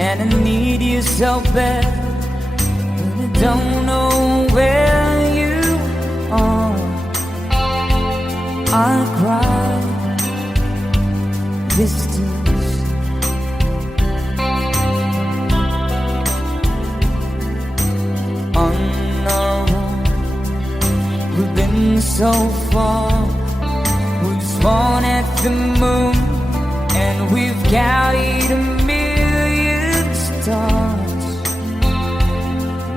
and I need you so bad, but I don't know where you are. I cry this tears. On our own, we've been so far. We've sworn at the moon, and we've carried a million stars.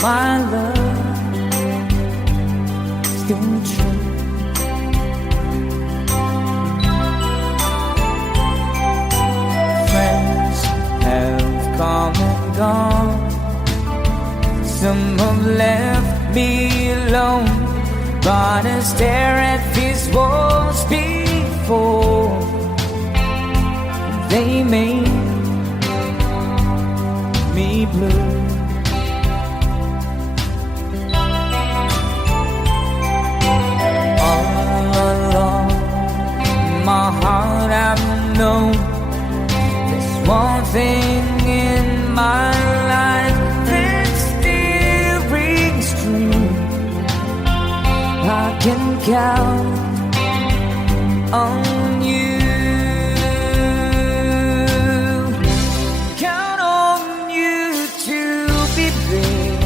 My love, still true. Friends have come and gone. Some have left me alone, but I stare at these walls before they made me blue. All along my heart I've known there's one thing in my life that still rings true. I can count on you. Count on you to be there.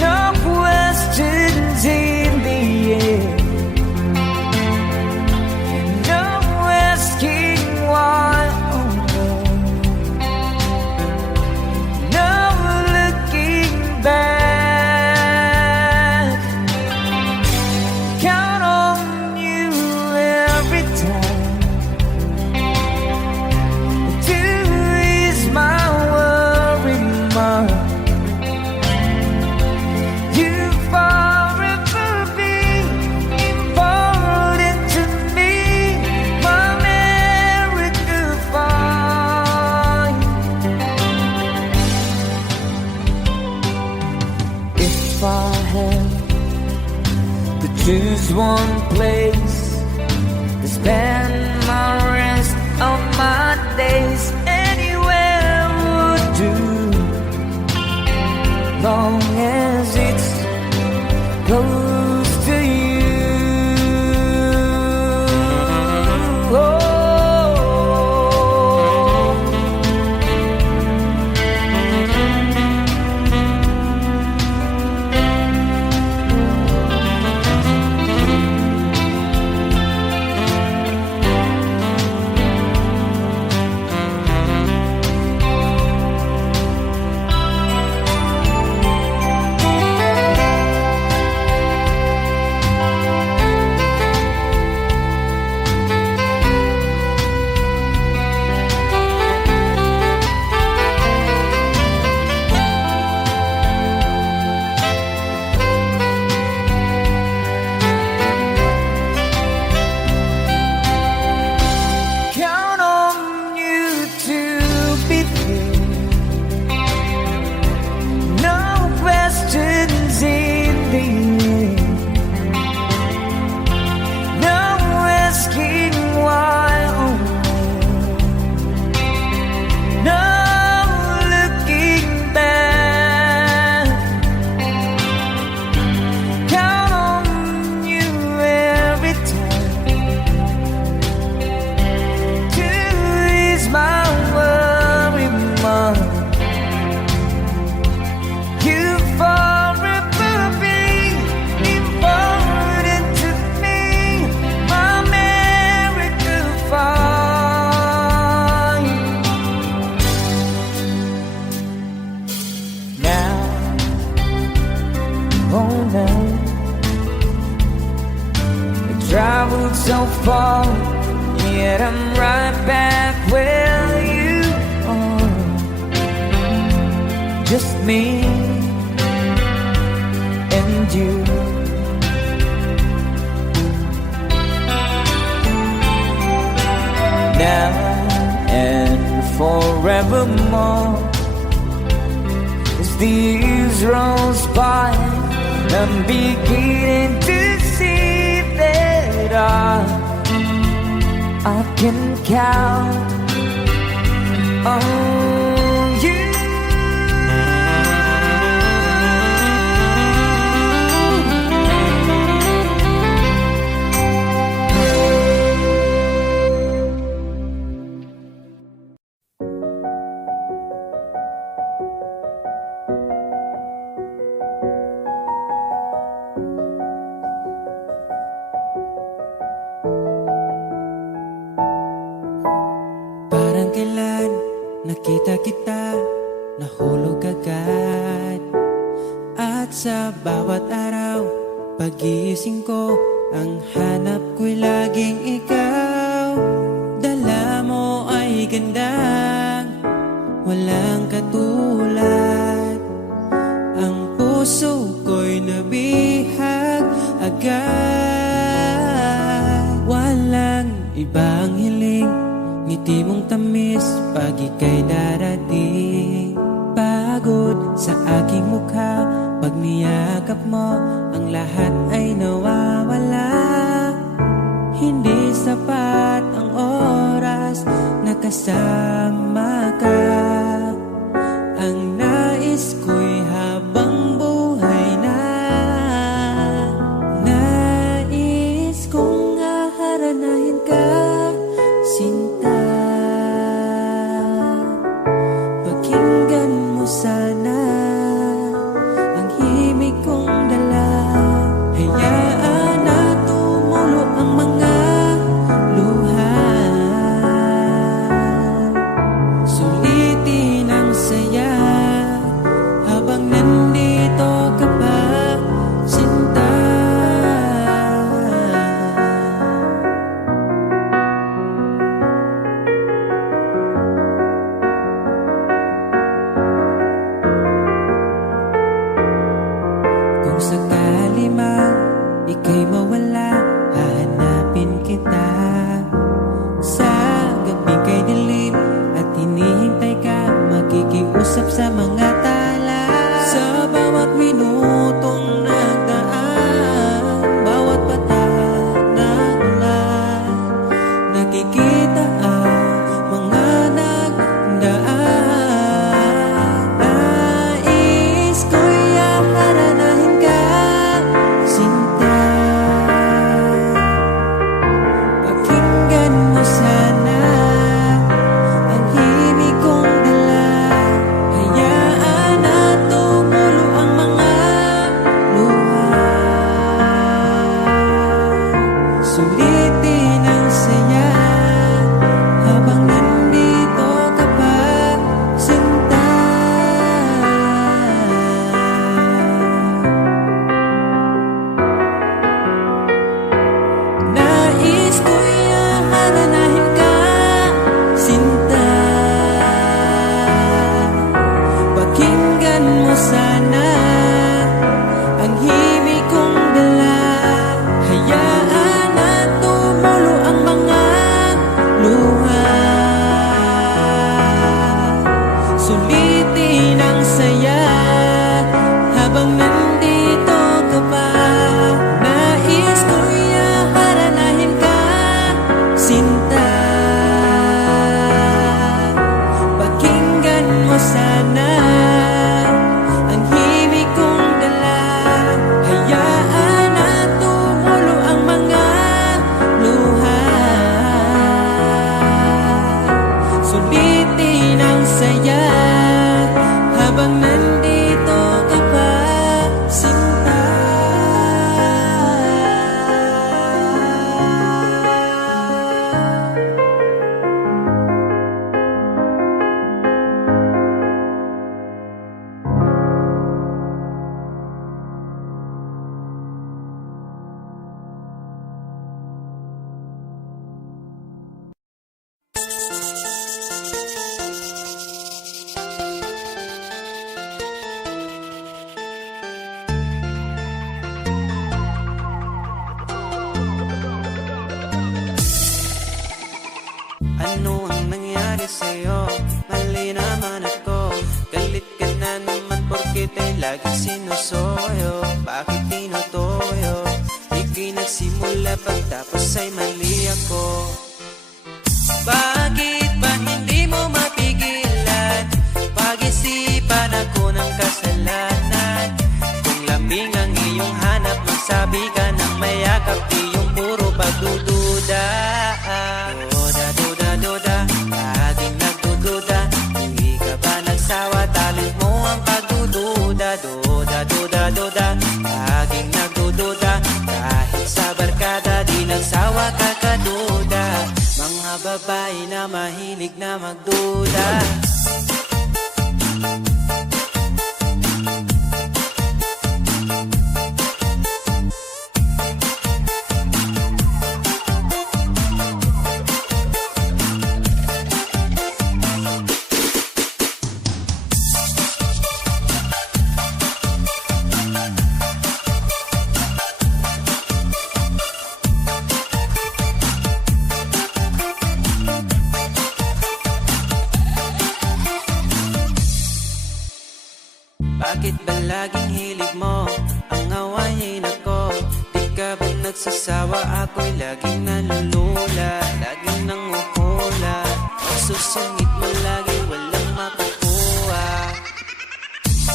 No questions in the air. No asking why. No looking back. Count on you every time to ease my worry mind. You forever be important to me, my America fine. If I have to choose one place to spend my rest of my days, anywhere would do, long as it's close to you. Oh. Count on you to be there. No questions in the air. No asking why. No looking back. Count on you every time to ease my worry mind. You forever be important to me, my America fine. Now, oh now, I traveled so far, yet I'm right back where you are. Just me and you. Now and forevermore, as the years rolls by, I'm beginning to see that I can count Oh, you. Parang kailan nakita kita, nahulog agad. At sa bawat araw, pagising ko, ang hanap ko'y laging ikaw. Dala mo ay gandang, walang katulad. Ang puso ko'y nabihag agad. Walang ibang hiling, ngiti mong tamis pag ika'y darating. Pagod sa aking mukha, pag niyakap mo, ang lahat ay nawawala. Hindi sapat ang oras na kasama ka. Ang nais ko'y habang buhay na. Nais kong aharanahin ka, sinta. Pakinggan mo sana ang himig kong dala. Hayaan na tumulo ang mga luha. Sulitin ang saya habang nandito ka pa, sinta. Kung sakali man ika'y mawala, hahanapin kita. Sa gabing kay dilim at hinihintay ka, makikiusap sa mga tala. Sa bawat minutong nagdaan, bawat patak na ulan, nakikita ang mga nagdaan. Nais ko'y aharanahin ka, sinta. Pakinggan mo sana ang himig kong dala. Hayaan na tumulo ang mga luha. Sulitin ang saya habang nandito ka pa, sinta. Nais ko'y aharanahin ka, sinta. Pakinggan mo sana ang himig kong dala. Hayaan na tumulo ang mga luha. Sulitin ang saya habang nandito ka pa. Nais ko'y aharanahin ka, sinta. Pakinggan mo sana ang himig kong dala. Hayaan na tumulo ang mga luha. Sulitin ang saya habang nandito ka pa, sinta. Ano ang nangyari sa'yo? Mali naman ako. Galit ka na naman porkit ay lagi sinusoyo. Bakit tinutoyo? Ika'y nagsimula pagtapos ay mali ako. Bakit ba hindi mo mapigil? magsabi ka ng mayakap, di yung puro pagdududa. Duda, duda, duda, laging nagdududa. Di ka ba nagsawa, talent mo ang pagdududa. Duda, duda, duda, laging nagdududa. Kahit sa barkada, di nagsawa kakaduda. Mga babae na mahilig na magduda. Bakit ba laging hilig mo ang awayin ako? Di ka ba nagsasawa? Ako'y laging nalulula, laging nanguhula. Pagsusungit mo lagi walang makukuha.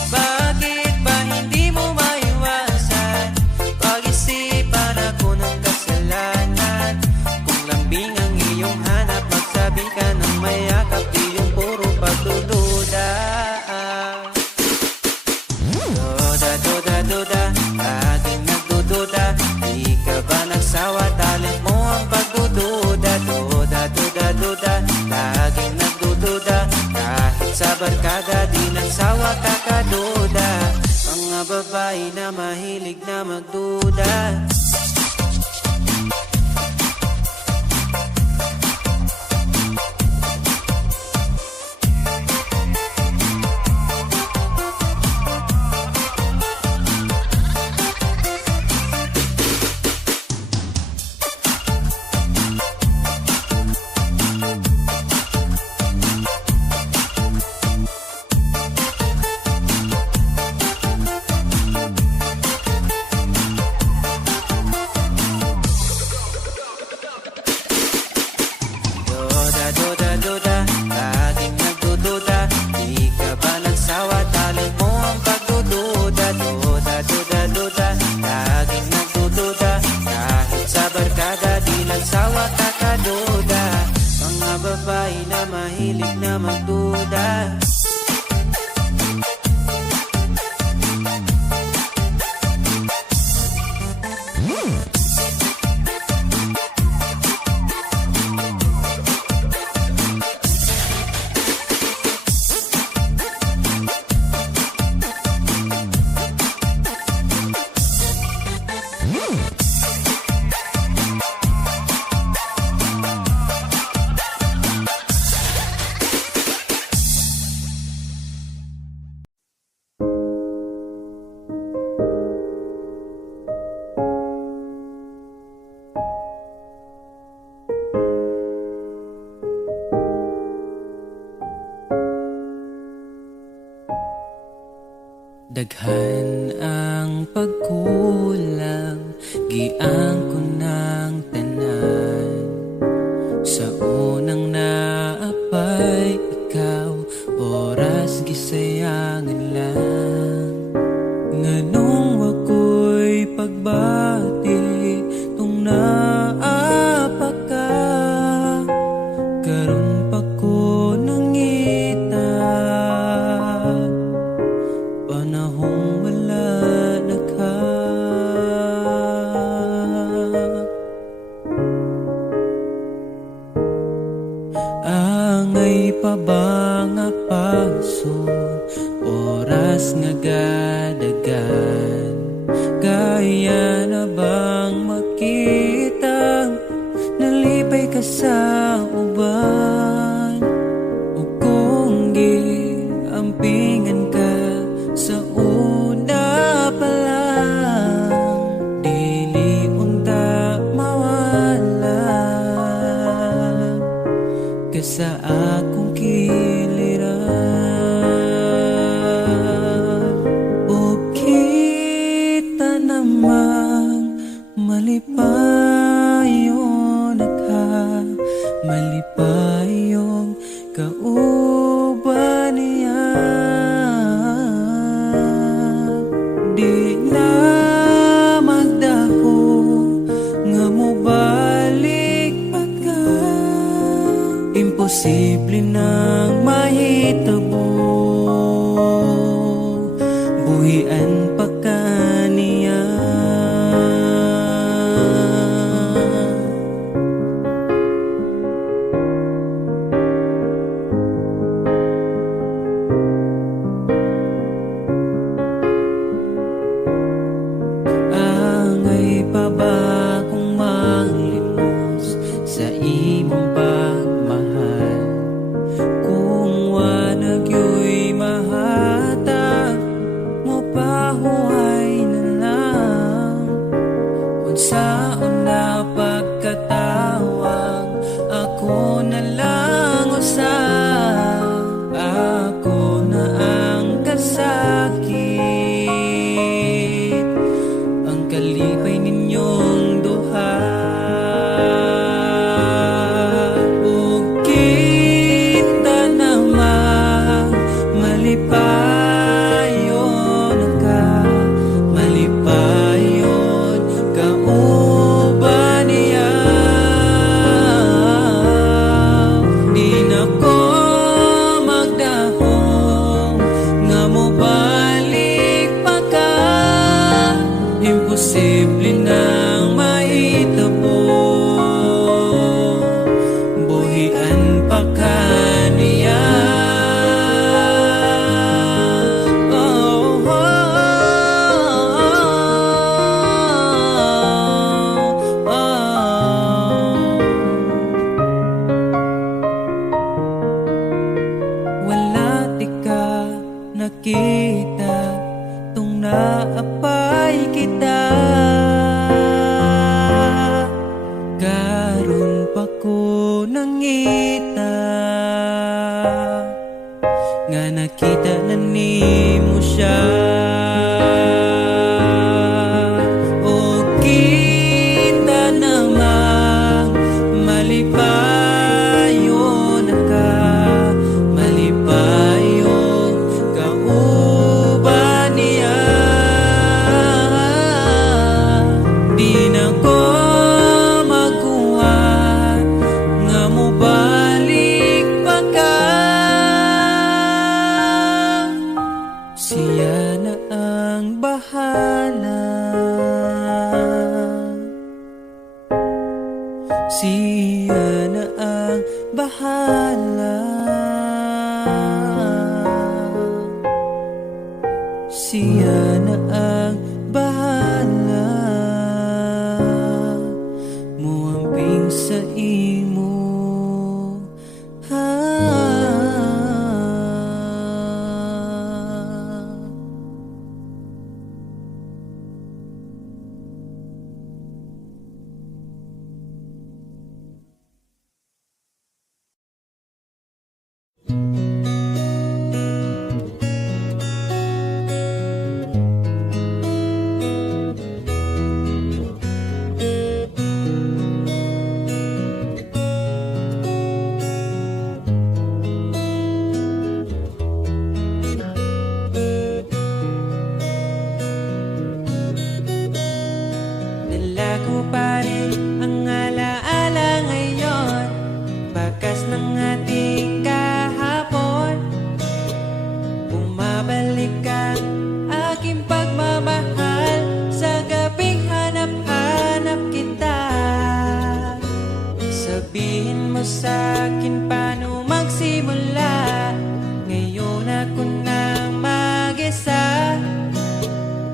Bakit ba hindi mo maiwasan? Pag-isipan ako ng kasalanan. Kung lambing ang iyong hanap, magsabi ka ng mayakap, di yung puro pagdududa. Duda, duda, laging nagdududa. Di ka ba nagsawa, talent mo ang pagdududa. Duda, duda, duda, laging nagdududa. Kahit sa barkada, di nagsawa kakaduda. Mga babae na mahilig na magduda. Duda, duda, laging nagdududa. Di ka ba nagsawa, talent mo ang pagdududa. Duda, duda, duda, laging nagdududa. Kahit sa barkada, di nagsawa kakaduda. Mga babae na mahilig na magduda. Daghan ang pagkulang, giang ko ng tanan. Sa unang naapay ikaw, oras gisayangan lang. Nganong ako'y pagbati, tung naapa ka. Karon pa ko nangita, panahong wala na ka. Angay pa ba nga paso, oras nga gadagan. Kaya na bang makita, nalipay ka sa uban. O kung giampingan ka sa una pa lang, dili unta mawala ka sa akong kiliran. O kita namang malipayon ka, malipayong kauban niya. Di na magda Imposible nang mahitabo, buhian pa kaniya. Angay pa ba kung maglimos sa imong pagmahal? Kung wanag yo'y mahatag mo pahuhay na lang. Unsaon na pagkatawag, ako na lang usab. Ako na ang kasakit, ang kalipay ninyong duha. Ug kita naman malipayon ka, malipayon ka uban niya. Di na ko magdahong nga mo balik pa ka. Imposible nang mahitabo, buhian pa kaniya. Oh, oh, oh, oh. Wala di ka nakita, tung naapay kita. Karon pa ko nangita, nga nakita na nimo siya. O kita namang malipayon ka, malipayon ka uban niya. Di na ko makuha nga mo balik pa ka. Siya na ang bahala, siya na ang bahala, siya na ang bahala. Muamping sa imo, dala ko pa rin ang alaala ngayon, bakas ng ating kahapon. Bumabalik ang aking pagmamahal sa gabing hanap-hanap kita. Sabihin mo sa'kin paano magsimula, ngayon ako nang mag-isa.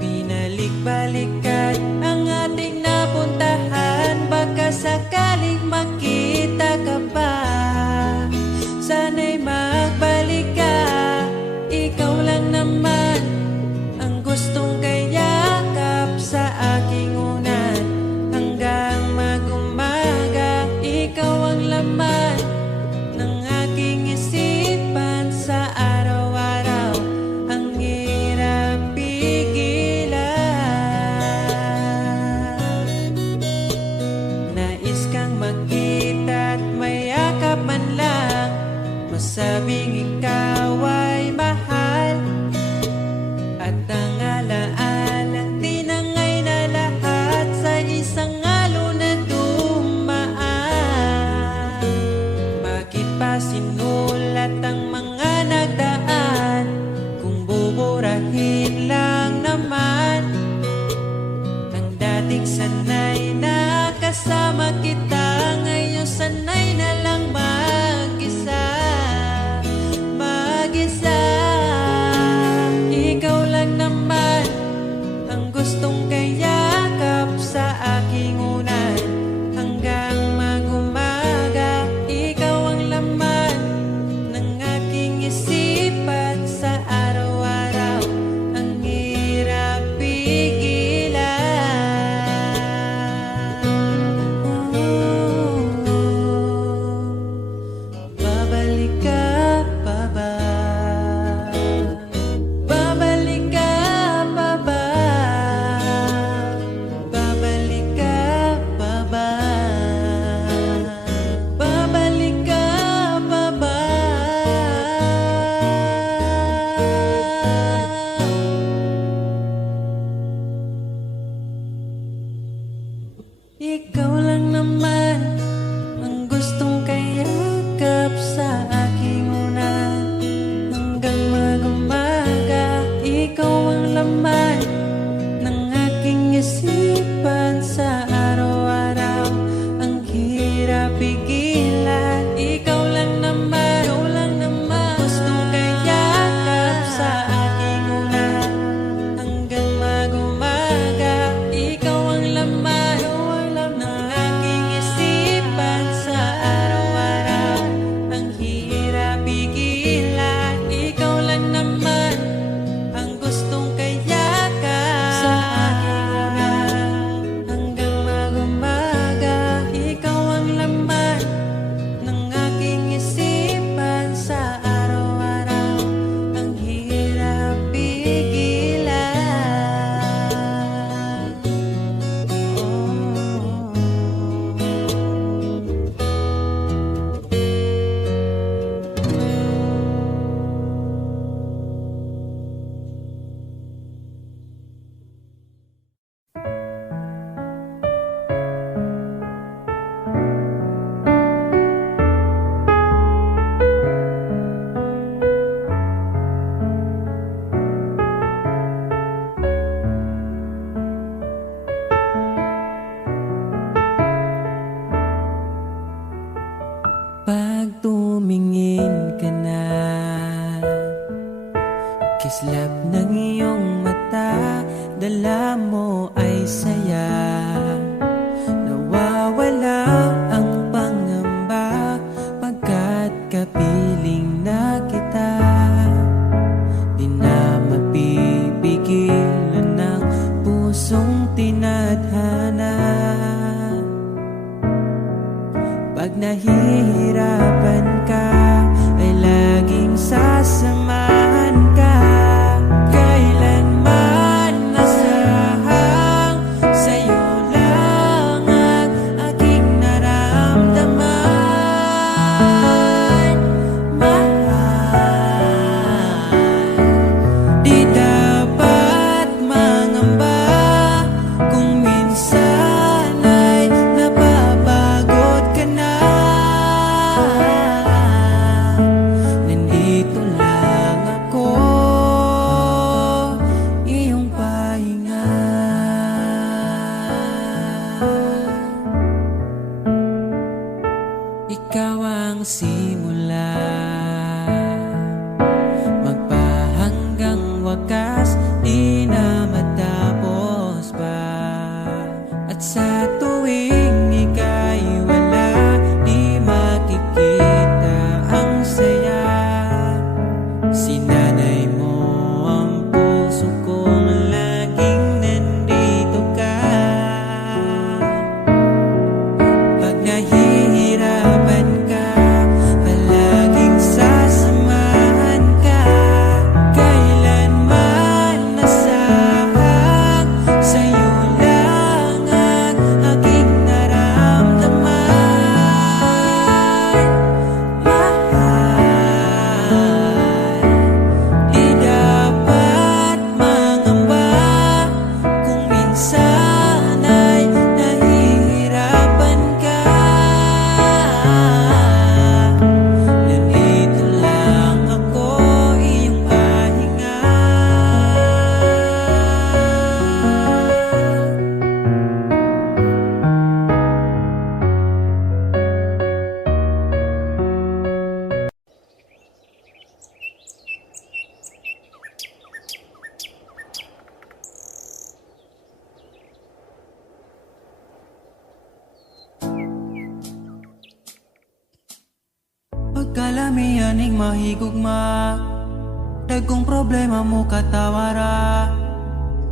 Binalik-balikan ang ating napuntahan, baka sakaling makita ka pa. Sana'y magbalik ka, ikaw lang naman ang gustong kayakap sa aking unan. Hanggang mag-umaga, ikaw ang laman ng aking isipan sa araw-araw. Ang hirap pigilan, nais kang makita at mayakap man lang, masabing ikaw ay mahal. At ang alaala tinangay na lahat sa isang alon na dumaan. Bakit pa sinulit Islap ng iyong mata, dala mo ay saya. Nawawala ang pangamba pagkat kapiling na kita. Di na mapipigilan ng pusong tinadhana. Pag nahihirapan ka, ay laging sasamahan ka. Kailanman nasahang sa'yo lang ang aking naramdaman. Mahal, di dapat mangamba kung minsan ay napapagod ka na. Nandito lang ako, iyong pahinga. Ikaw ang simula, magpahanggang wakas, di na matapos pa. At sa tuwing ika'y wala, di makikita ang saya. Sinanay mo ang puso kong laging nandito ka. Pag nahihirapan ka, palaging sasamahan ka. Kailanman nasahang sa'yo lang ang aking naramdaman. Mahal, di dapat mangamba kung minsan ay nahihirapan ka. Nandito lang ako, iyong pahinga. Pagkalamihan ning mahigugma, dagkong problema mo katawara.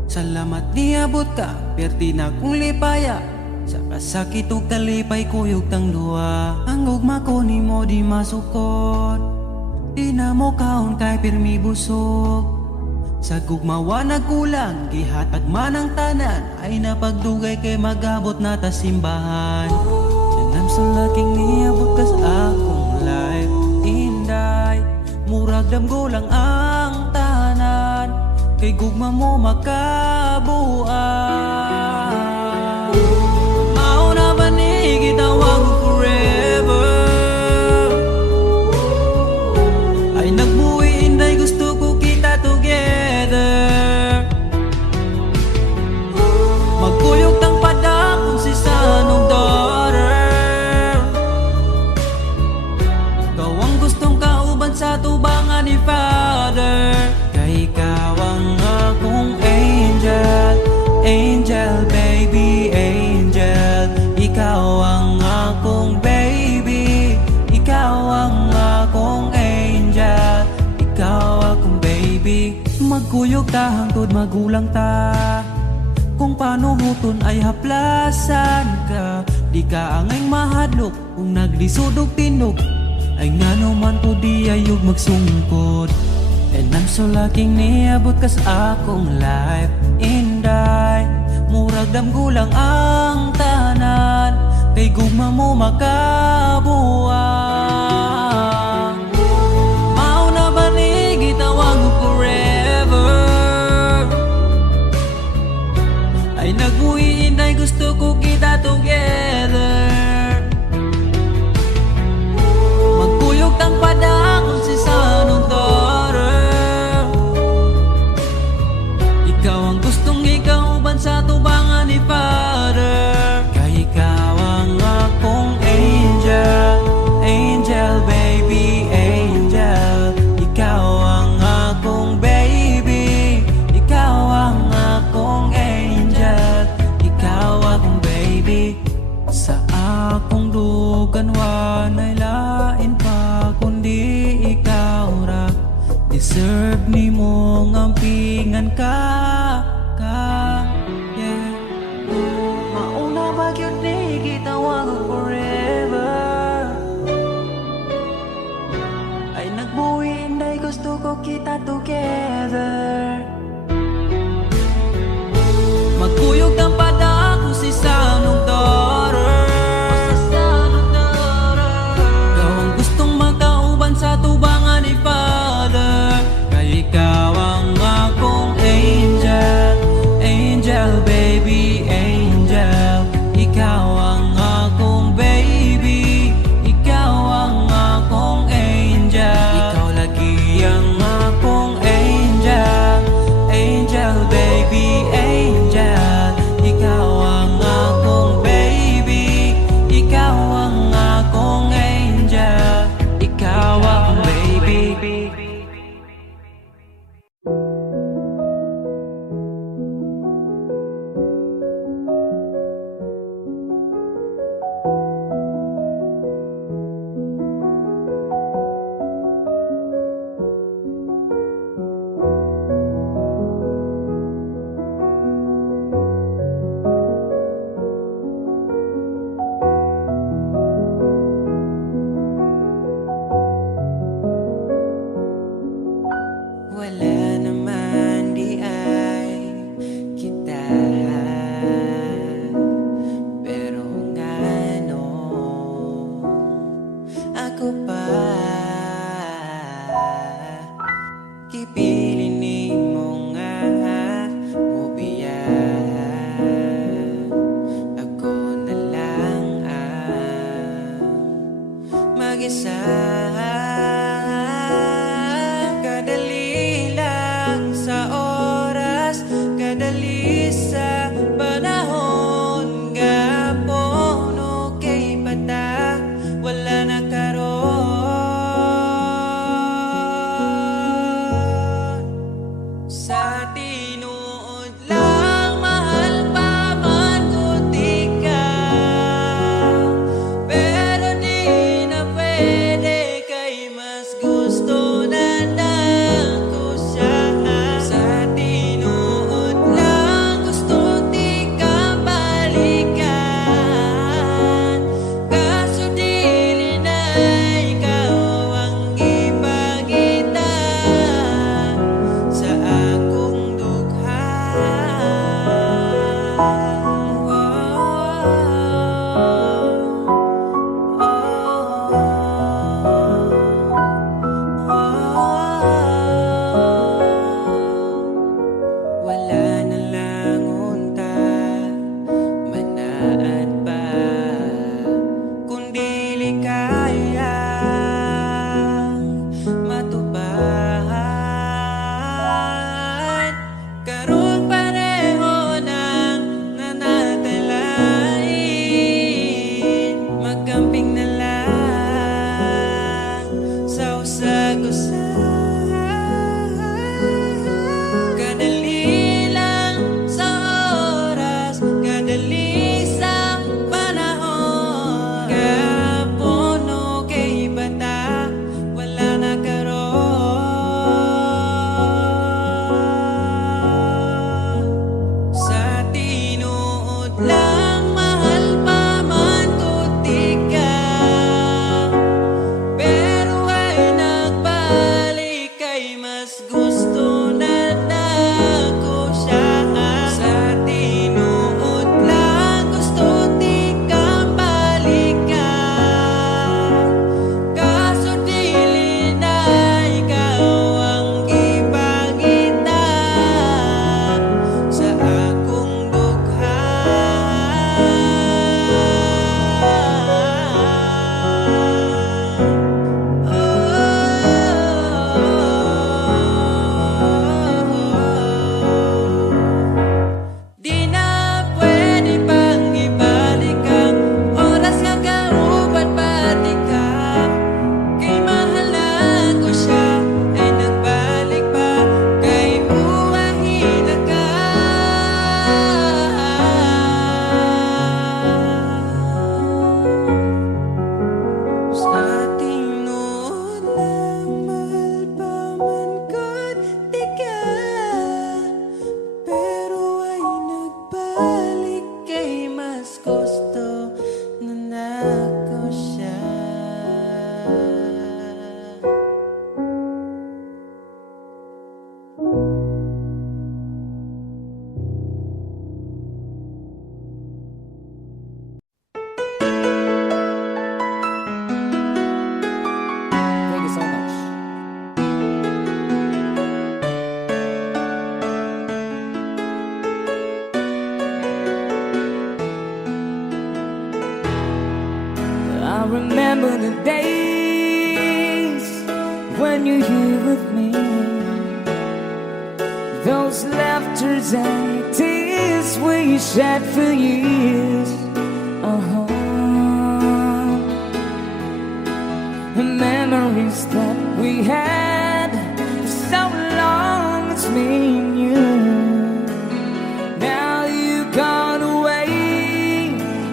Salamat niabot ka, perti na kong lipaya. Sa kasakit ug kalipay kuyog tang duwa. Ang ugma ko ni mo di masukot, di na mo kaon kay pirmi busog. Sa gugmawa nagkulang, gihatag man ang tanan, ay napagdugay kay magabot na ta simbahan. Sanam sa laking niabot kas akong life, inday, murag damgo lang ang tahanan, kay gugma mo makabuan. Mauna ba ni gitawag forever? Ay nagbuwi inday, gusto ko kita together. Magkuyog tang padakon si sanong daughter. Ikaw ang gustong kauban sa tubangan ni Father. Kay ikaw ang akong angel, angel baby, angel. Ikaw ang akong baby, ikaw ang akong angel, ikaw akong baby. Magkuyog ta hangtod magulang ta, kung paano huton ay haplasan ka. Di ka angay mahadlok kung naglisod og tinog, ay ngano man po di ayog magsungkod. And I'm so lucky niabot kas akong life, inday, murag damgulang ang tahanan, kay gugma mo makabuang. Mauna ba ni gitawag mo forever? Ay nagbuhi inday, gusto ko kita together. Magkuyog tang padakon si sanong daughter. Ikaw ang gustong ikauban sa tubangan ni Father. Kay ikaw ang akong angel, angel baby, angel. Ikaw ang akong baby, yeah. Mauna ba yun ni gitawag ang forever? Ay nagbuhin ay gusto ko kita together. Magkuyog ng pada ko si Sanong daughter. Gawang gustong magkauban sa tubangan ni Father. Kay ikaw ang akong angel, angel baby, angel. Ikaw ang akong baby, ikaw ang akong angel. Ikaw lagi ang akong angel, angel baby, angel. Ikaw ang akong baby, ikaw ang akong angel. Ikaw ang baby. Wala naman di ay kita, pero ngano ako pa kipili ni mo nga mubiya. Ako na lang ang mag-isa. Kadali lang sa oras, kadali sa panahon. Gapon okay bata, wala na karon. Sa tinuod lang mahal pa man ko tika, pero di na pwede kay mas gusto na ko siya. Sa tinuod lang gusto di ka balikan, kaso dili na ikaw ang ipakita sa akong dugha. Wala na lang unta manaad pa, kundi likayang matubahan. Karon pareho nang nanatalain, magkamping na lang sa usag-usag. Kadali lang sa oras, kadali sa panahon. Gapon okay bata, wala na karon. Sa tinuod lang mahal pa man ko tika, pero ay nagbalik when you're here with me. Those laughters and tears we shed for years. The memories that we had for so long, it's me and you. Now you gone away,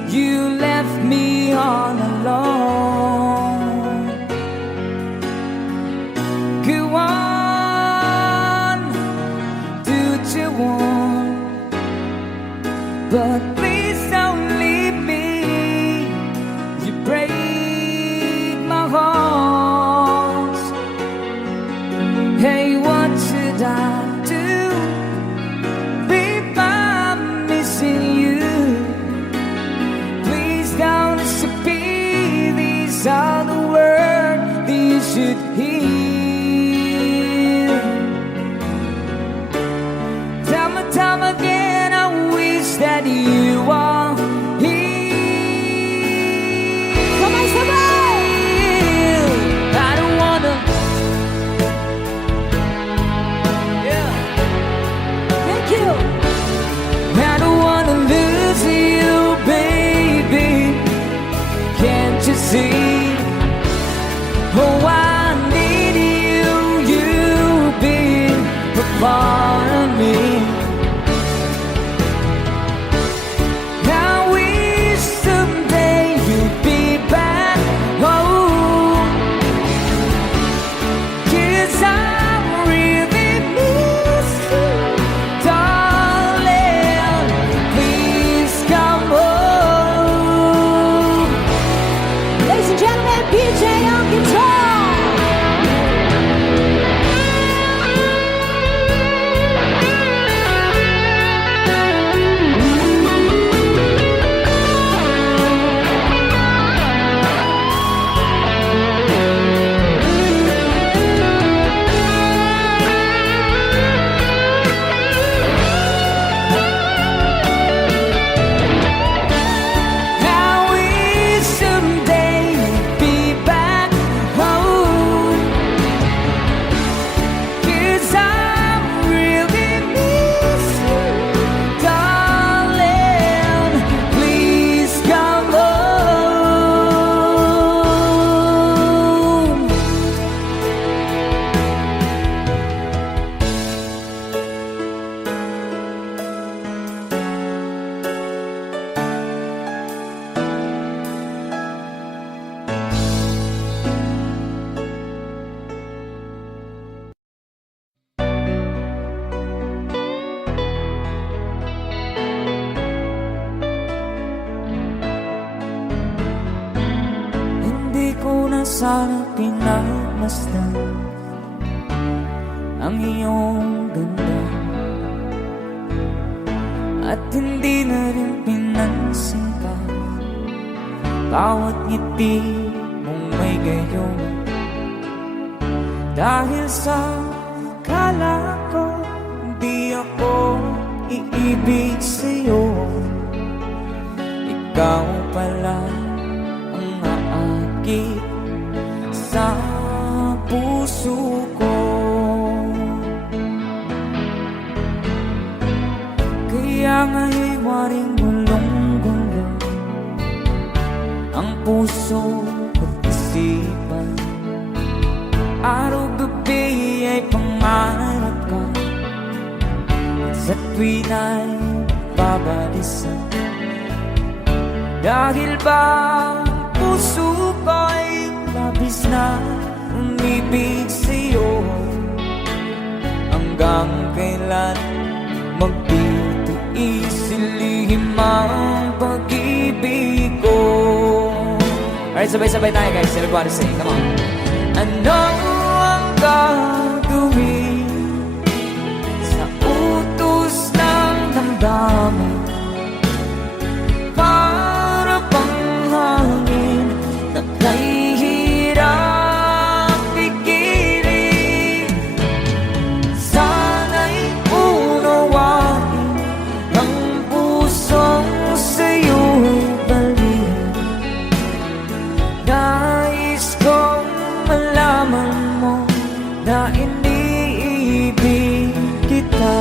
you left me all alone. Go on, do what you want, but please don't leave me. You break my heart. Hey, what should I do? Babe, I'm missing you. Please don't disappear. These are the words that you should hear. Time again, I wish that you are here. Sabay-sabay! I don't wanna. Yeah. Thank you! I don't wanna lose you, baby. Can't you see? Oh, I need you. You've been a part of me. I wish someday you'd be back home. 'Cause I really miss you, darling. Please come home. Ladies and gentlemen, PJ on guitar! I wish someday you'd be back home. 'Cause I really miss you, darling. Please come home. Hindi ko na sana pinagmasdan ang iyong ganda, at hindi na rin pinansin pa bawat ngiti mong may gayon. Dahil sa akala ko hindi ako iibig sa'yo, ikaw pala ang aakit sa puso ko. Kaya nga'y waring gulong-gulo ang puso at isipan. Araw-gabi ay pangarap ka, sa tuwin ay babalisan. Dahil ba ang puso ko'y labis na umibig sa'yo, hanggang kailan magtitiis ilihim ang pag-ibig ko. Alright, sabay-sabay tayo guys. Everybody sing, come on. Ano ang gagawin sa utos ng damdamin? Para bang hangin na kahihirap pigilan. Sana'y unawain ang pusong sa'yo'y balikan. Nais kong malaman na iniibig kita.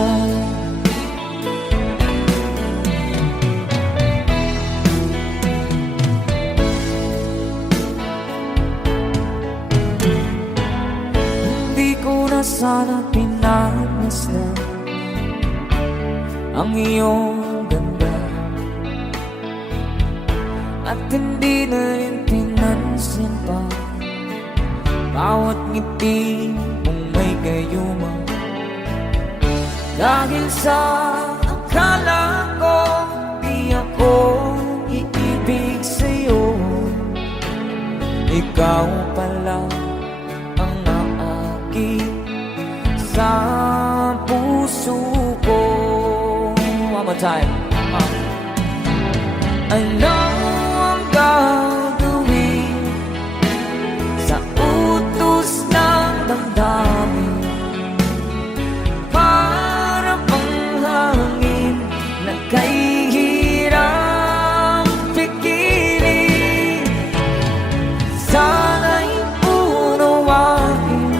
Hindi ko na sana pinagmasdan ang iyong ganda, at hindi na rin pinansin pa bawat ngiti mong may gayuma. Dahil sa akala ko di ako iibig sa'yo, ikaw pala ang naakit sa puso ko. One more time. Ano ang gagawin sa utos ng damdamin? Para bang hangin na kay hirang pigilan. Sana'y unawain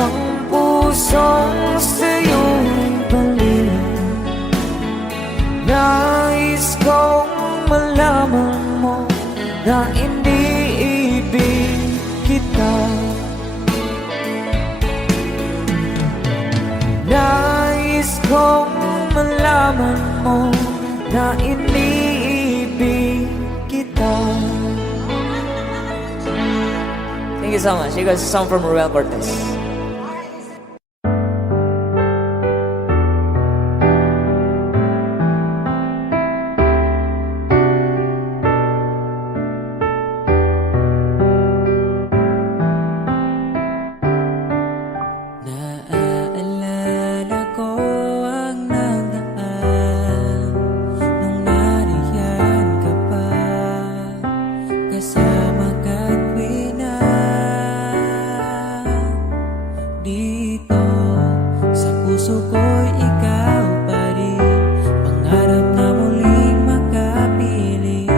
ang pusong sa'yo'y baliw. Nais kong malaman mo na iniibig kita. Nais kong malaman mo na iniibig kita. Thank you so much. You guys, a song from Ruel Cortez. Naaalala ko ang nagdaan nung nariyan ka pa, kasama ka't wina dito sa puso ko'y ikaw pa rin. Pangarap na muling makapiling,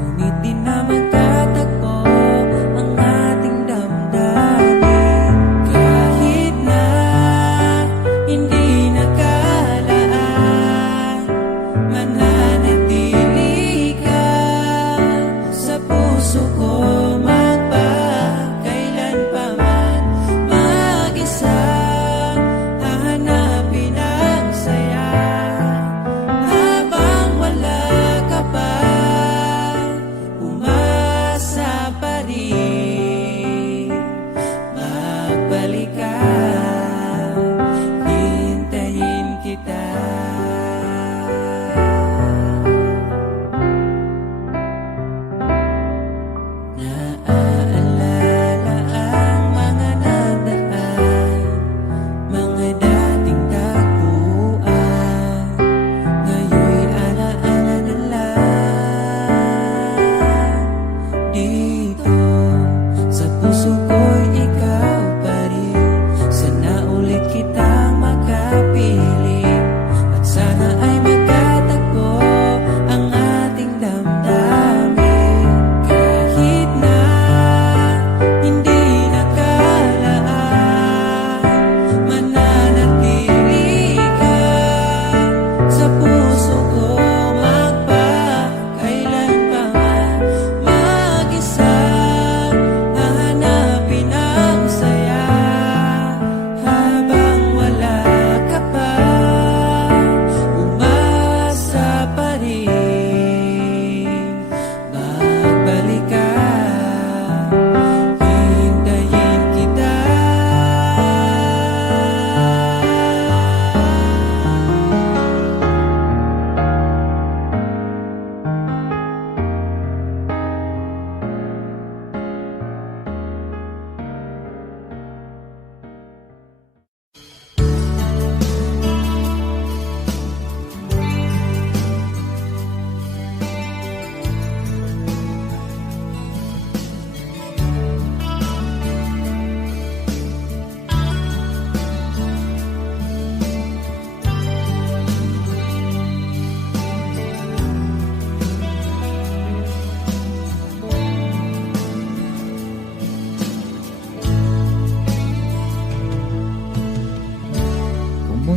ngunit di na magtatagpo ang ating damdamin. Kahit na hindi nakalaan, mananatili ka sa puso ko magpakailanpaman. Mag-isa hahanapin ang saya habang wala ka pa. Umasa pa rin, magbalik ka, hintayin kita. Naaalala ang mga nadaan, mga dating tagpuan, ngayon'y alaala na lang. Dito sa puso ko'y ikaw pa rin,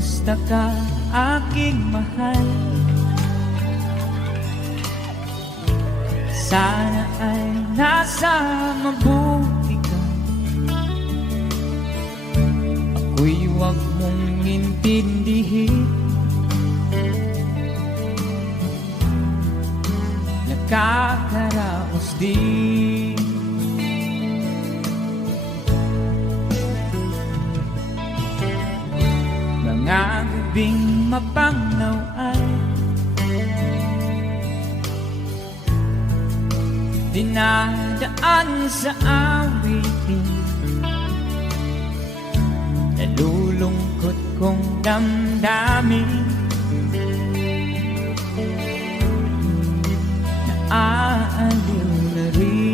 Kumusta ka, aking mahal? Sana ay nasa mabuti ka. Ako'y huwag mong intindihin. Nakakaraos din. Mga gabing mapangnaw ay dinadaan sa awitin. Nalulungkot kong damdamin. Naaaliw na rin.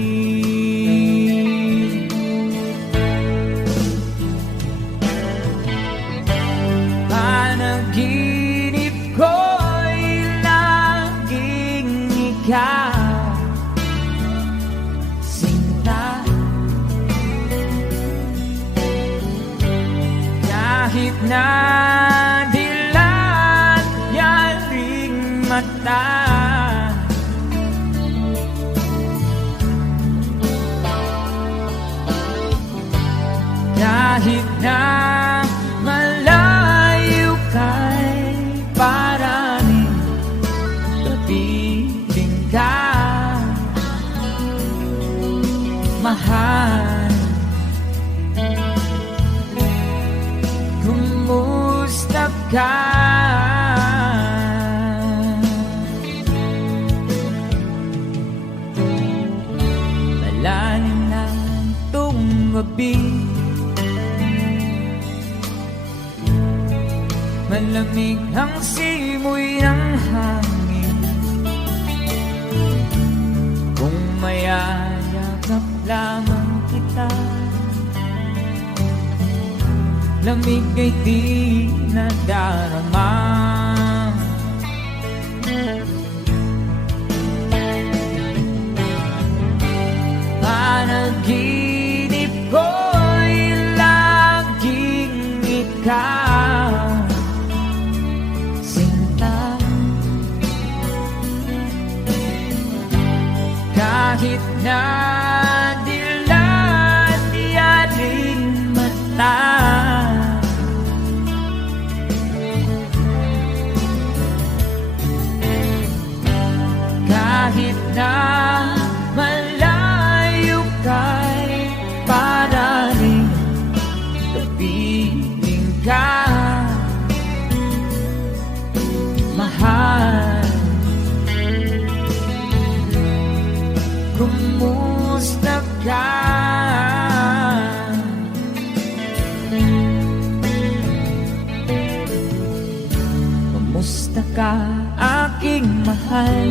Panaginip ko'y laging ikaw, sinta. Kahit na dilat yaring mata, kahit na malayo ka'y paraning kapiling ka, mahal. Kumusta ka? Malalim na itong gabi, malamig ang simoy ng hangin. Kung mayayakap lamang kita, lamig ay di nadarama. Panaginip ko'y laging ikaw, sinta. Kahit na dilat yaring mata, kahit na malayo ka'y paraning kapiling ka, mahal. Kumusta ka? Kumusta ka, aking mahal?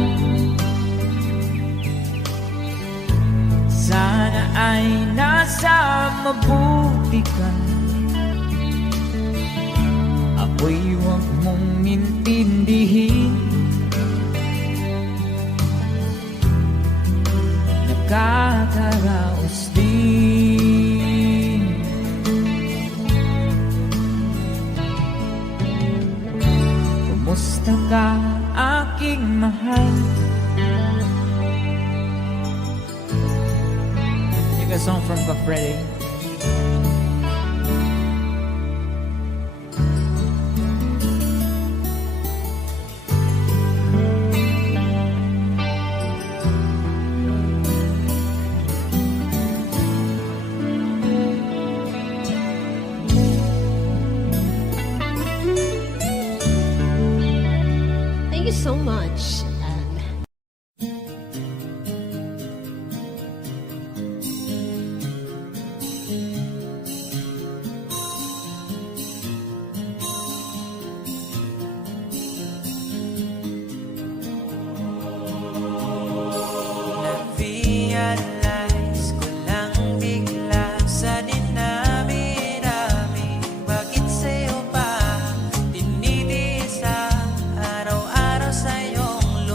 Sana ay nasa mabuti ka. Ako'y huwag mong intindihin. Nakakaraos din. Kumusta ka, aking mahal? Take a song from Buck Freddy. Thank you so much. Na-realize ko lang bigla sa dinami-dami, bakit sa'yo pa tinitiis ang araw-araw sa iyong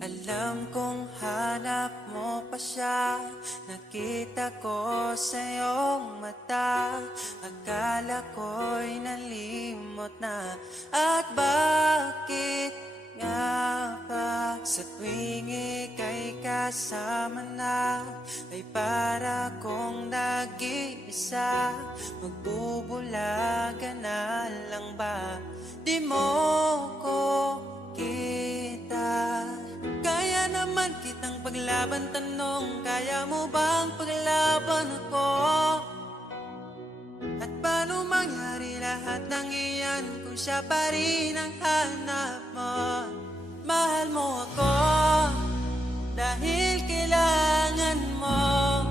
Alam kong hanap mo pa siya. Nakita ko sa iyong mata. Akala ko'y nalimot na. At bakit nga ba sa tuwing ika'y kasama na, ay para kong nag-iisa? Magbubulaga na lang ba? Di mo ko kita. Kaya naman kitang paglaban, tanong, kaya mo bang paglaban ako? At paano mangyari lahat ng iyan kung siya pa rin ang hanap mo? Mahal mo ako dahil kailangan mo,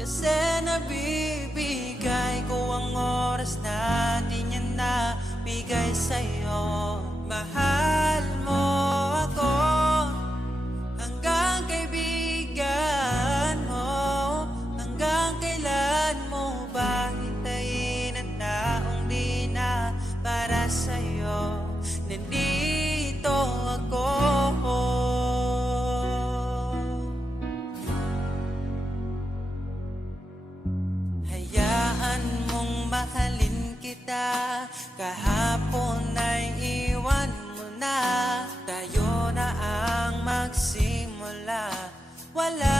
kasi nabibigay ko ang oras na di niya nabigay sa'yo. Mahal mo ako hanggang kaibigan mo. Hanggang kailan mo ba hintayin ang taong di na para sa'yo? Nandito ako. Hayaan mong mahalin kita. Kahapon ay iwan mo na. Tayo na ang magsimula. Wala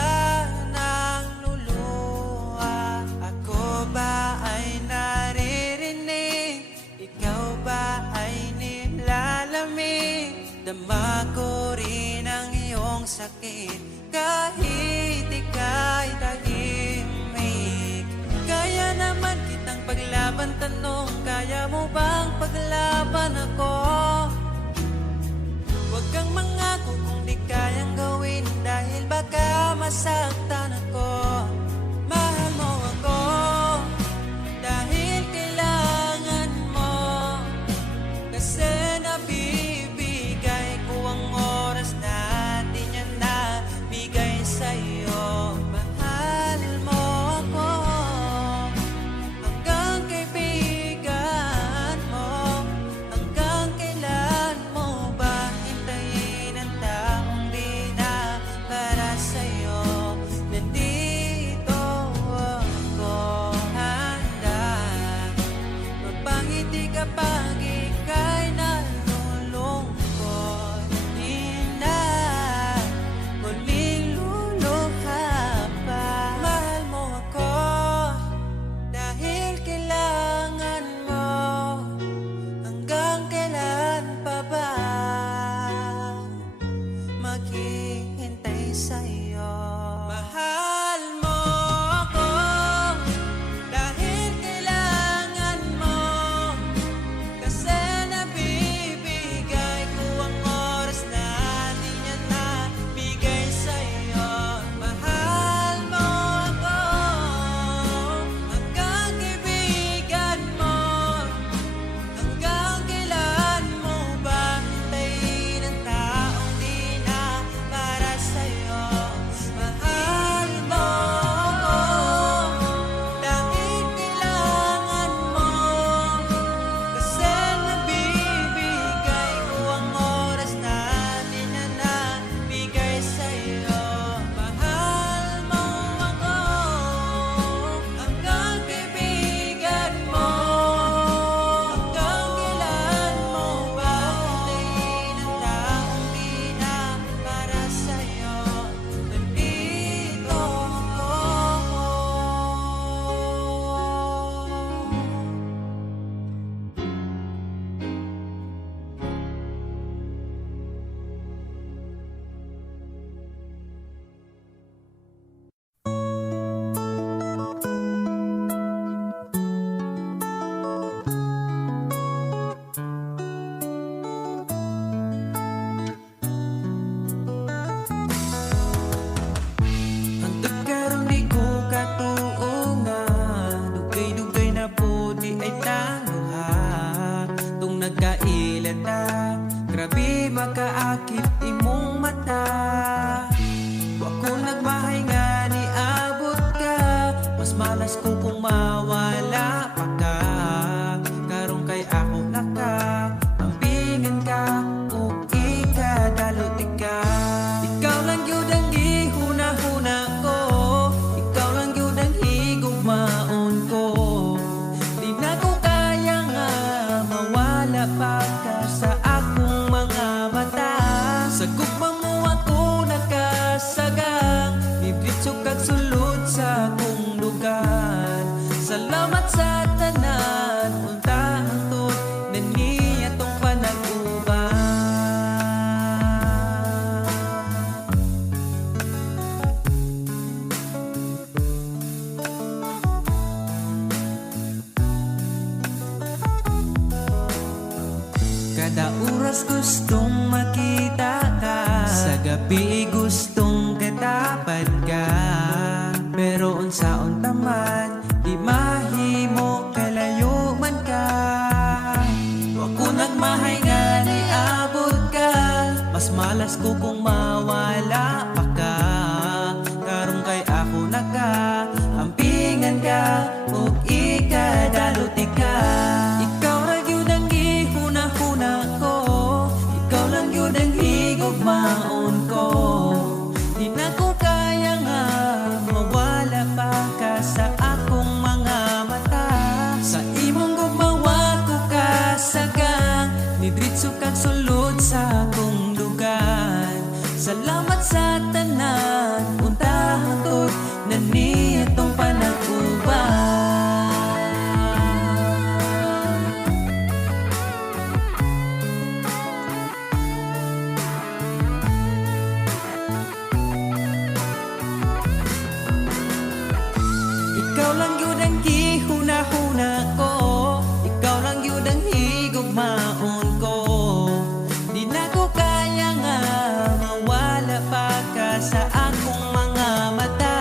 nang luluha. Ako ba ay naririnig? Ikaw ba ay nilalamig? Dama ko rin ang iyong sakit kahit ika'y tahimik. Kaya naman kitang paglaban, tanong, kaya mo bang paglaban ako? Huwag kang mangako kung di kayang gawin, dahil baka masaktan ako. Mahal mo ako dahil kailangan mo, kasi nabibigay ko ang oras na di niya nabigay sa'yo. Mahal mo ako hanggang kaibigan mo. Hanggang kailan mo ba hintayin ang taong di na para sa'yo? Nandito ako handa magpangiti kapag ika'y nalulungkot. Di na muling luluha pa. Mahal mo ako dahil kailangan mo. Hanggang kailan pa ba maghihintay sa'yo? Mahal mo ako dahil kailangan mo, kasi nabibigay ko ang oras na di niya nabigay sa'yo. Mahal mo ako hanggang kaibigan mo. Hanggang kailan mo ba hintayin ang taong di na para sa'yo? Mahal mo ako dahil kailangan mo, kasi nabibigay ko ang oras na di na nabigay sa'yo. Mahal mo ako hanggang kaibigan mo. Hanggang kailan mo ba hintayin ang taong di na para sa'yo? Nandito ako. Hantod karon di ko katuungan, dugay-dugay na po di ay tanuha. Tung nagkailan na, grabe makaakit imong mata. Wa ko nagmahay nga ni abot ka, mas malas ko kung mawala pa ka. Karong kay ako naka, ambingan ka, o ikadalot ka. Sa gugma mo ako nakasagang, ibritso kag sulod sa akong lugar. Salamat sa tanan, unta hangtod na niya tong panag-uban. Kada oras gustong makita ka, sa gabi gustong katapad ka. Pero unsaon taman, di mahimo kalayo man ka. Wa ko nagmahay nga ni abot ka, mas malas ko kung mawala pa ka. Karong kay ako naka, ampingan ka, ug ikadaluti ka. Ikaw ra gyud ang gihuna-huna ko, ikaw lang gyud ang higugmaon ko. Di na ko kaya nga mawala pa ka sa akong mga mata. Sa imong gugmawa ko kasagang, nidritso kag sulod sa akong lugar. Salamat sa tanan, unta hangtod na niya tong panag-uban. Ikaw lang yun ang gihuna-huna ko, ikaw lang yun ang higugmaon ko. Di na ko kaya nga mawala pa ka sa akong mga mata.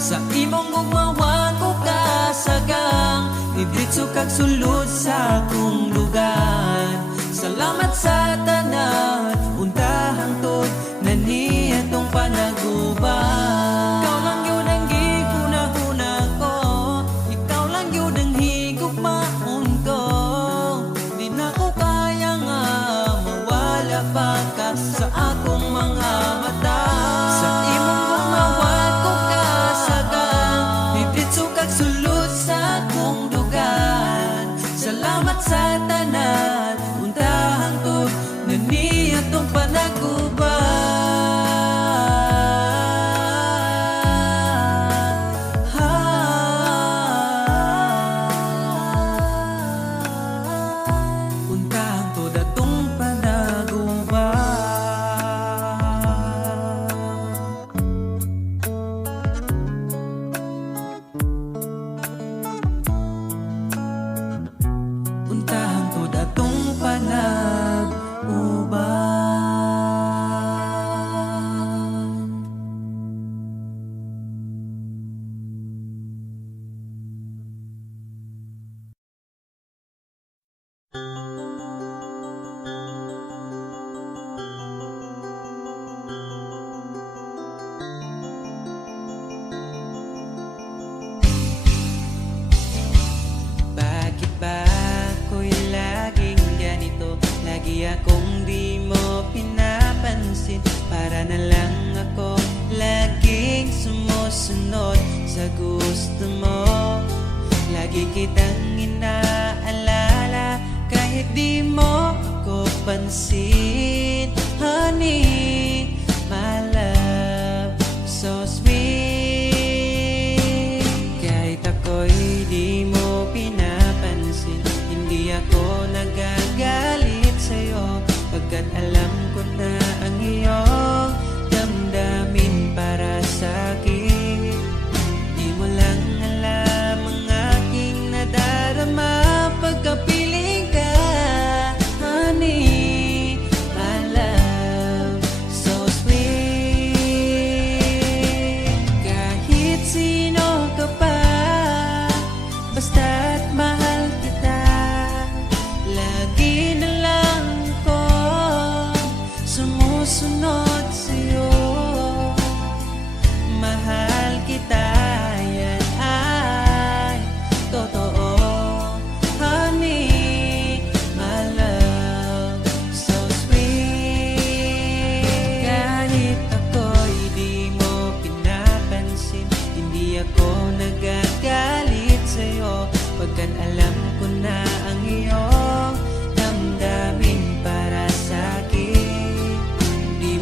Sa imong gugmawa ko kasagang, ibritso kag sulod sa akong lugar. Salamat sa tanan, unta hangtod na niya tong panag-uban. Ikaw lang yun ang gihuna-huna ko, ikaw lang yun ang higugmaon ko. Di na ko kaya nga mawala pa ka sa akong mga mata. Sa imong gumawa ko kasagang, ibritso kag sulod sa akong lugar. Salamat sa tanan, unta hangtod na niya tong panag-uban. Unta hangtod atong panag-uban. Unta hangtod atong panag-uban. Bakit ba ako'y laging ganito? Lagi akong di mo pinapansin. Para na lang ako laging sumusunod sa gusto mo. Lagi kitang inaalala kahit di mo ako pansin. Honey, my love, so sweet. Kahit ako'y di mo pinapansin, hindi ako nagagalit sa'yo. Pagkat alam ko na ang iyong damdamin para sa'kin. Di mo lang alam ang aking nadarama pagkapiling ka. Honey, my love, so sweet. Kahit sino ka pa, basta't mahal kita. Lagi na lang ako sumusunod sa'yo. Mahal kita, yan ay totoo. Honey, my love, so sweet. Kahit ako'y di mo pinapansin, hindi ako nagagalit sa'yo. Pagkat alam ko na ang iyong damdamin para sa'kin. Di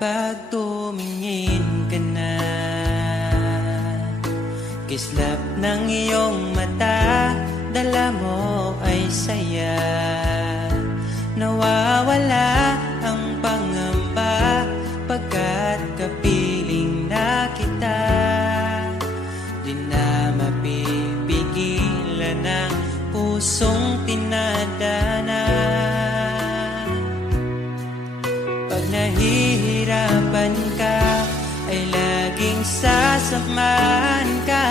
Kapag tumingin ka na, kislap ng iyong mata, dala mo ay saya. Nawawala ang pangamba pagkat kapiling na kita. Di na mapipigilan ang pusong tinadana. Pag nahihirapan ka, ay laging sasamahan ka.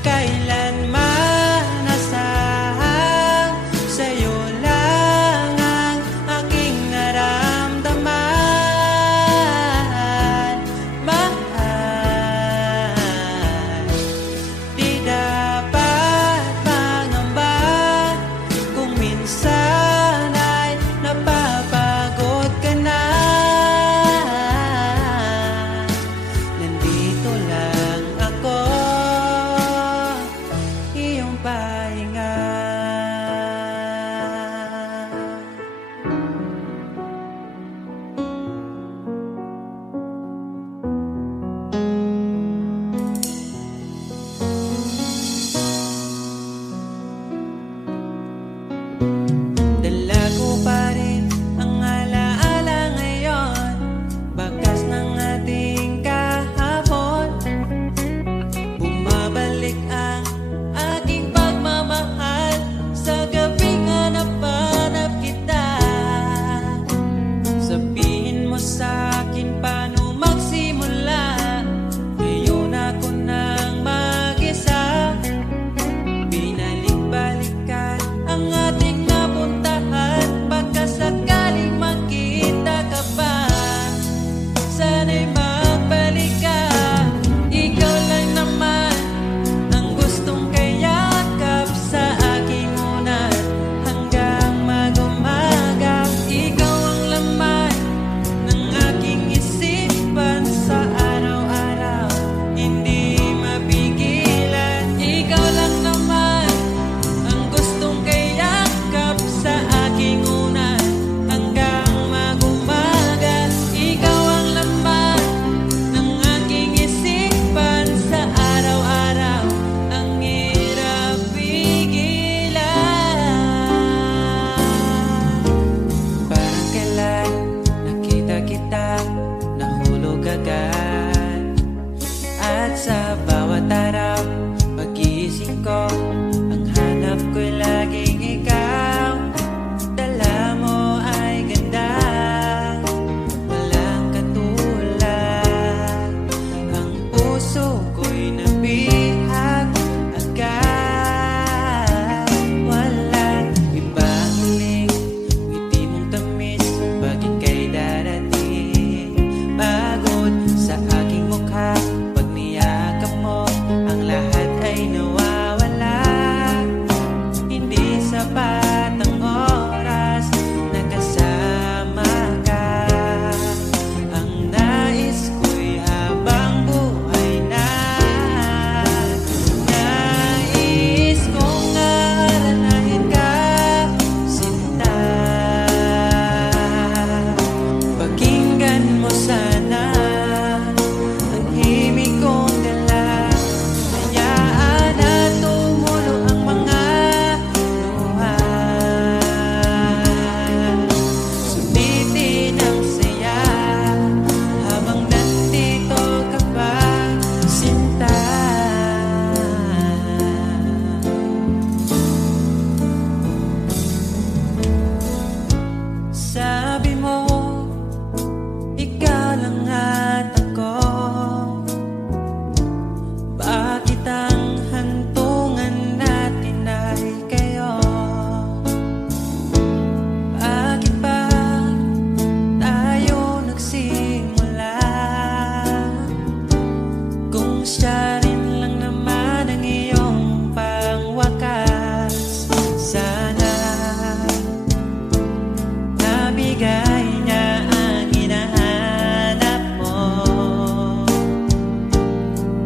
Kailanman nasahang sa'yo lang ang aking naramdaman. Mahal, di dapat mangamba kung minsan ay napapagod ka na. Nandito lang ako, iyong pahinga. Dala ko pa rin ang alaala ngayon, bakas ng ating kahapon. Bumabalik ang aking pagmamahal sa gabing hanap-hanap kita. Sabihin mo sa'kin paano magsimula, ngayon ako nang mag-isa. Binalik-balikan ang ating napuntahan, pagkasakaling makita ka pa. Sana'y magbalik ka, ikaw lang naman ang gustong kayakap sa aking unan hanggang mag-umaga. Ikaw ang laman ng aking isipan sa araw-araw, hindi mapigilan. Ikaw lang naman ang gustong kayakap sa aking unan hanggang mag-umaga. Ikaw ang laman ng aking isipan sa araw-araw, ang hirap pigilan. Parang kailan nakita kita, nahulog agad. At sa bawat araw, pag-iisip ko, ang hanap ko'y laging ikaw. Dala mo ay ganda, walang katulad. Ang puso ko'y nabihag agad. Walang ibang hiling, ngiti mong tamis pag ika'y darating. Pagod sa aking mukha, pag niyakap mo, ang lahat ay nawawala. Hindi sapat ang oras na kasama ka. Ang nais ko'y habang buhay na. Nais kong aalalahin ka, sinta. Pakinggan mo sana ang himig kong dala. Hayaan na tumulo ang mga luha. Sulitin ang saya habang nandito ka pa, sinta. Sabi mo, ikaw lang at ako. Bakit ang hantungan natin ay kayo? Bakit ba tayo nagsimula? Kung siya rin lang naman ang iyong pangwakas, sana nabigay niya ang hinahanap mo.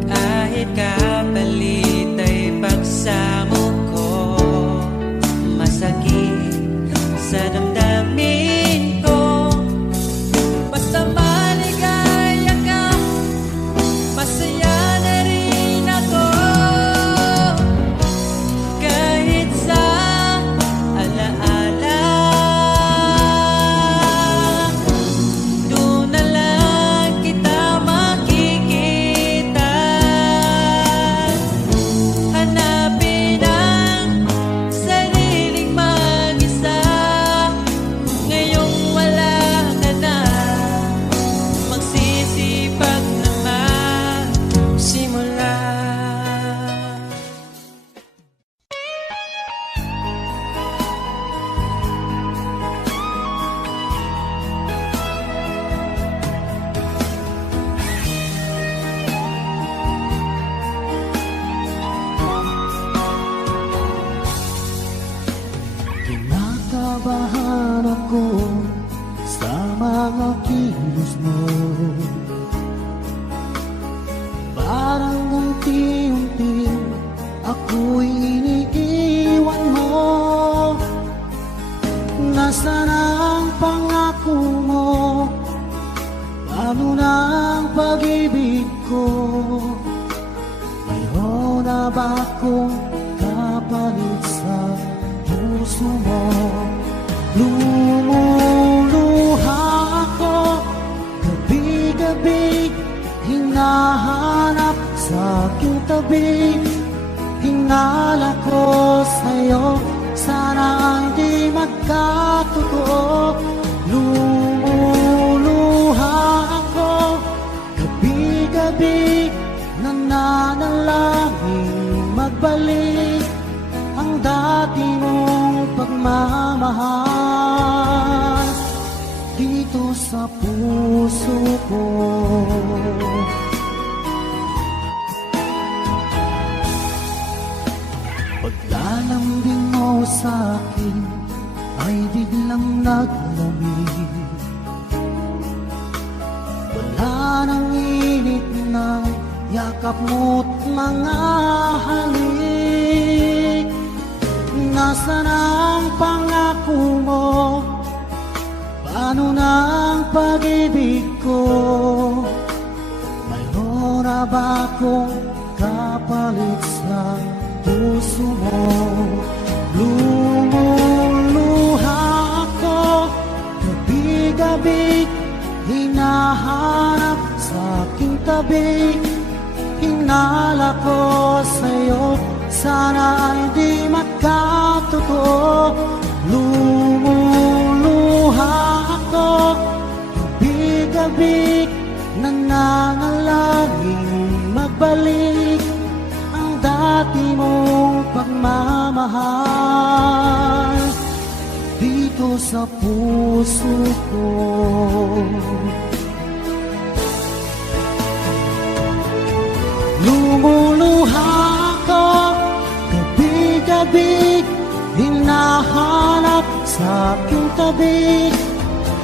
Kahit kapalit ay pagsamo ko, masakit sa damdamin ko. Basta malik Nasaan ang pangako mo? Paano na ang pag-ibig ko? Mayroon na ba akong kapalit sa puso mo? Lumuluha ako gabi-gabi, hinahanap sa aking tabi. Hinala ko sa'yo, sana hindi magkatotoo. Lumuluha ako gabi-gabi, nananalangin magbalik ang dati mong pagmamahal dito sa puso ko. Paglalambing mo sa'kin ay biglang naglamig. Wala nang init ng yakap mo't mga halik. Nasaan ang pangako mo? Paano na ang pag-ibig ko? Mayroon na ba akong kapalit sa puso mo? Lumuluha ako gabi-gabi, hinahanap sa aking tabi. Hinala ko sa'yo, sana hindi magkatotoo. Lumuluha ako gabi-gabi, nananalangin magbalik ang dati mong pagmamahal dito sa puso ko. Lumuluha ako gabi-gabi, hinahanap sa aking tabi.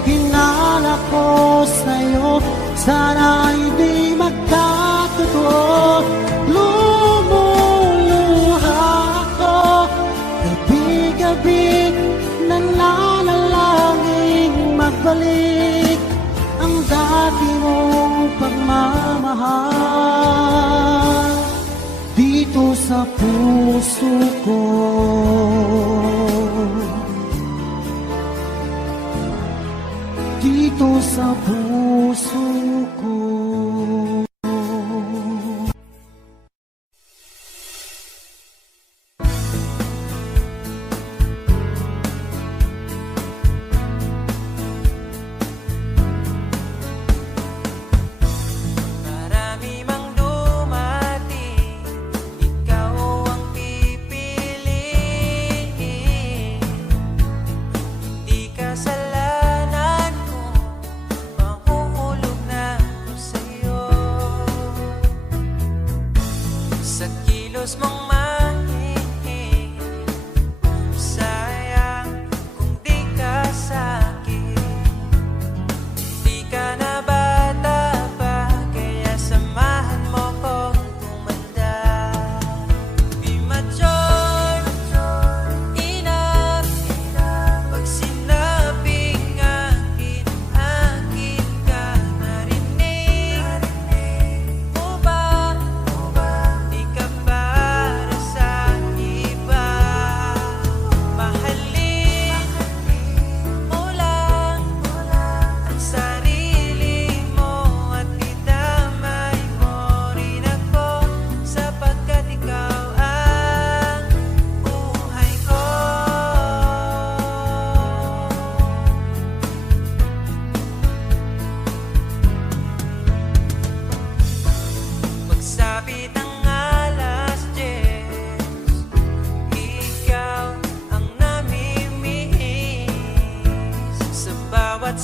Hinala ko sa'yo, sana hindi magkatotoo. Lumuluha ako gabi-gabi, nananalangin magbalik ang dati mong pagmamahal dito sa puso ko. Dito sa puso ko. Marami mang dumating, ikaw ang pipiliin. Di kasalanan ko, mahuhulog na ako sa'yo. Sa kilos mong mahihig, sayang kung di ka sa'kin. Di ka na bata pa, kaya samahan mo kong tumanda. Di mature enough pag sinabing akin, akin ka. Narinig mo ba, di ka para sa iba. Mahalin mo lang ang sarili mo at idamay mo rin ako, sapagkat ikaw ang buhay ko. Pagsapit ng alas 10, ikaw ang namimiss sa bawat